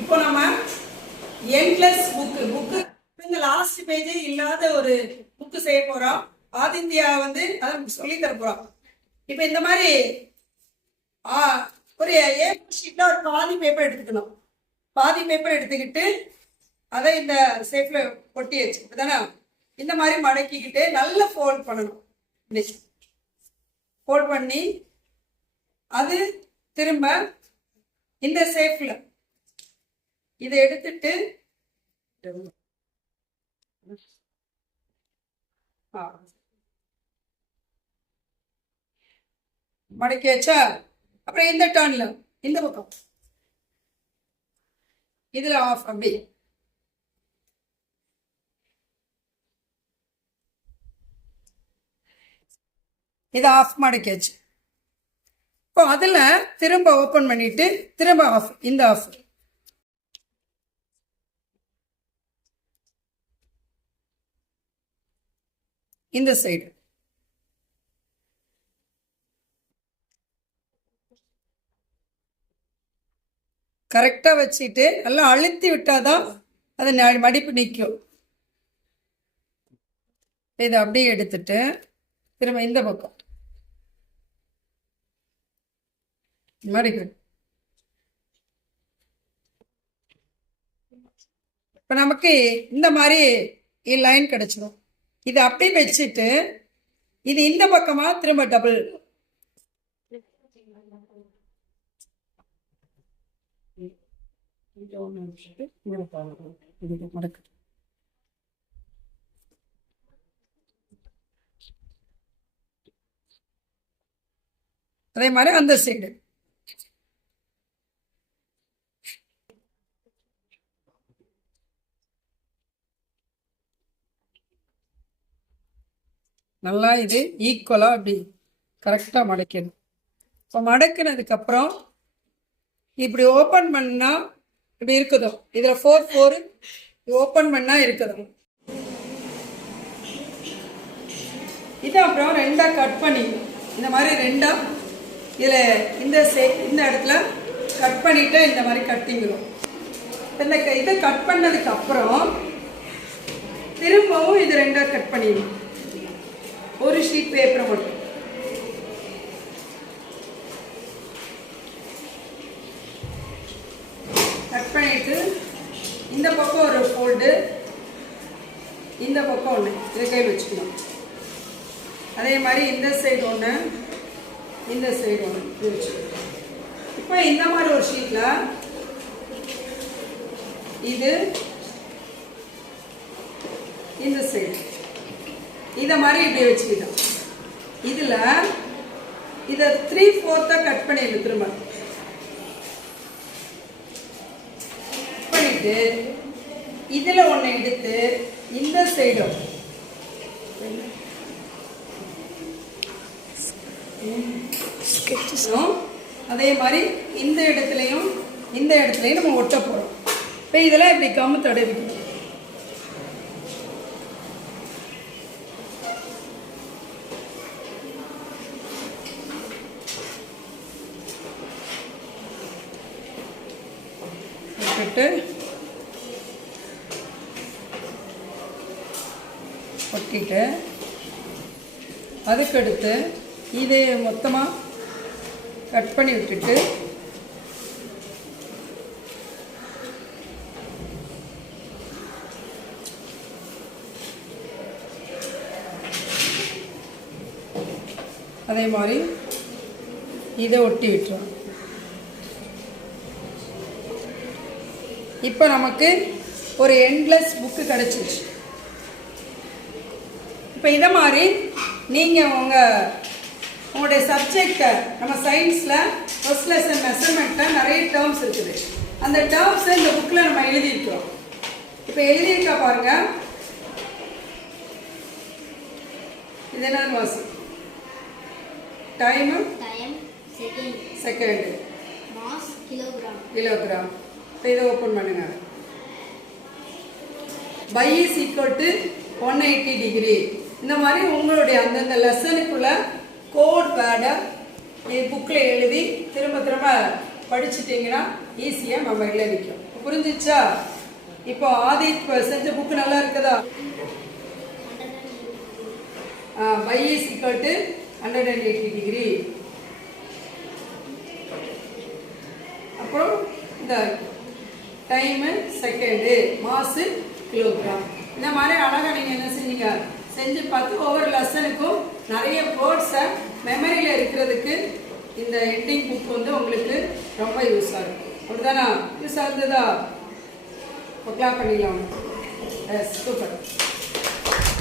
இப்போ நம்ம endless book இந்த லாஸ்ட் பேஜே இல்லாத ஒரு புக்கு செய்ய போறோம். ஆதிந்தியா வந்து அதை சொல்லி தர போறோம். இப்போ இந்த மாதிரி ஒரு A4 ஷீட்ல ஒரு பாதி பேப்பர் எடுத்துக்கணும். பாதி பேப்பர் எடுத்துக்கிட்டு அதை இந்த ஷேப்ல ஒட்டி வச்சு இப்பதானே இந்த மாதிரி மடக்கிக்கிட்டு நல்லா ஃபோல்ட் பண்ணணும். ஃபோல்ட் பண்ணி அது திரும்ப இந்த ஷேப்ல இதை எடுத்துட்டு மடக்கி வச்சா அப்புறம் இந்த டர்ன்ல இந்த பக்கம் இதுல ஆஃப் அப்படி இதை ஆஃப் மடக்கியாச்சு. இப்போ அதுல திரும்ப ஓபன் பண்ணிட்டு திரும்ப ஆஃப் இந்த ஆஃப் இந்த சைடு கரெக்டா வச்சுட்டு நல்லா அழுத்தி விட்டாதான் அது மடிப்பு நிற்கும். இதை அப்படியே எடுத்துட்டு திரும்ப இந்த பக்கம் மடிக்கு. இப்ப நமக்கு இந்த மாதிரி லைன் கிடைச்சிடும். இது அப்படியே வச்சுட்டு இது இந்த பக்கமா திரும்ப டபுள் அதே மாதிரி அந்த சைடு நல்லா இது ஈக்குவலா அப்படி கரெக்டா மடக்கணும். இப்போ மடக்கினதுக்கு அப்புறம் இப்படி ஓபன் பண்ணா இப்படி இருக்குதோ இதுல 4 ஓபன் பண்ணா இருக்குதோ இது அப்புறம் ரெண்டா கட் பண்ணி இந்த மாதிரி ரெண்டா இதுல இந்த இடத்துல கட் பண்ணிட்டு இந்த மாதிரி கட்டிங்கிறோம். இந்த இதை கட் பண்ணதுக்கு அப்புறம் திரும்பவும் இது ரெண்டா கட் பண்ணிடணும். ஒரு ஷீட் பேப்பர் மட்டும் கட் பண்ணிட்டு இந்த பக்கம் ஒரு ஃபோல்டு இந்த பக்கம் ஒன்று இதை கையில் வச்சுக்கணும். அதே மாதிரி இந்த சைடு ஒன்று இந்த சைடு ஒன்று இது வச்சுக்கணும். இப்போ இந்த மாதிரி ஒரு ஷீட்ல இது இந்த சைடு இதை மாதிரி இப்படி வச்சுக்கிட்டோம். இதுல இதை 3/4 கட் பண்ணிடு திரும்ப பண்ணிட்டு இதுல ஒண்ணு எடுத்து இந்த சைடும் அதே மாதிரி இந்த இடத்துலயும் நம்ம ஒட்ட போறோம். இப்போ இதெல்லாம் இப்படி கம்மு தடவிக்கணும். ஒட்டிட்டு அதுக்கடுத்து இதை மொத்தமாக கட் பண்ணி விட்டுட்டு அதே மாதிரி இதை ஒட்டி விட்டுரும். இப்போ நமக்கு ஒரு எண்ட்லெஸ் புக்கு கிடைச்சிருச்சு. இப்போ இதை மாதிரி நீங்கள் உங்களுடைய சப்ஜெக்டை நம்ம சயின்ஸில் ஃபர்ஸ்ட் லெசன் மெஷர்மெண்ட்டில் நிறைய டேர்ம்ஸ் இருக்குது. அந்த டேர்ம்ஸை இந்த புக்கில் நம்ம எழுதியிருக்கிறோம். இப்போ எழுதியிருக்கா பாருங்க. இது என்னன்னு வாசி. Time second mass kilogram. இதை ஓப்பன் பண்ணுங்க. Pi is equal to 180 degree. இந்த மாதிரி உங்களுடைய அந்தந்த லெசனுக்குள்ள கோட் வேர்டை புக்கில் எழுதி திரும்ப படிச்சுட்டீங்கன்னா ஈஸியாக மொபைலில் நிற்கும். புரிஞ்சிச்சா? இப்போ ஆதித் செஞ்ச புக்கு நல்லா இருக்குதா? y is equal to 180 degree. அப்புறம் இந்த டைமு செகண்டு, மாசு கிலோகிராம். இந்த மாதிரி அழகாக நீங்கள் என்ன செஞ்சீங்க செஞ்சு பார்த்து ஒவ்வொரு லெசனுக்கும் நிறைய வேர்ட்ஸை மெமரியில் இருக்கிறதுக்கு இந்த எண்டிங் புக் வந்து உங்களுக்கு ரொம்ப யூஸாக இருக்கும். அப்படிதானா? யூஸாக இருந்ததா? கிளாப் பண்ணிடலாம். Yes, super.